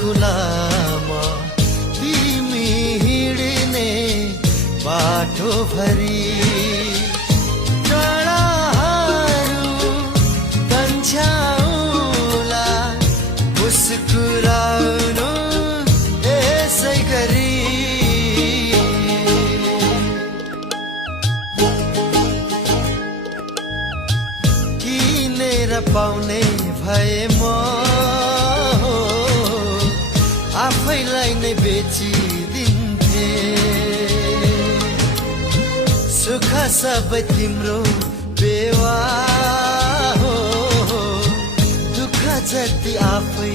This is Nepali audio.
सकुलामा तिमी हिँड्ने बाटो भरी डाँडाहरू तन्झ्याउला मुस्कुराउनु यसै गरी किनेर पाउने भए म आफैलाई नै बेचिदिन्थे सुख सबै तिम्रो बेवा हो दुःख जति आफै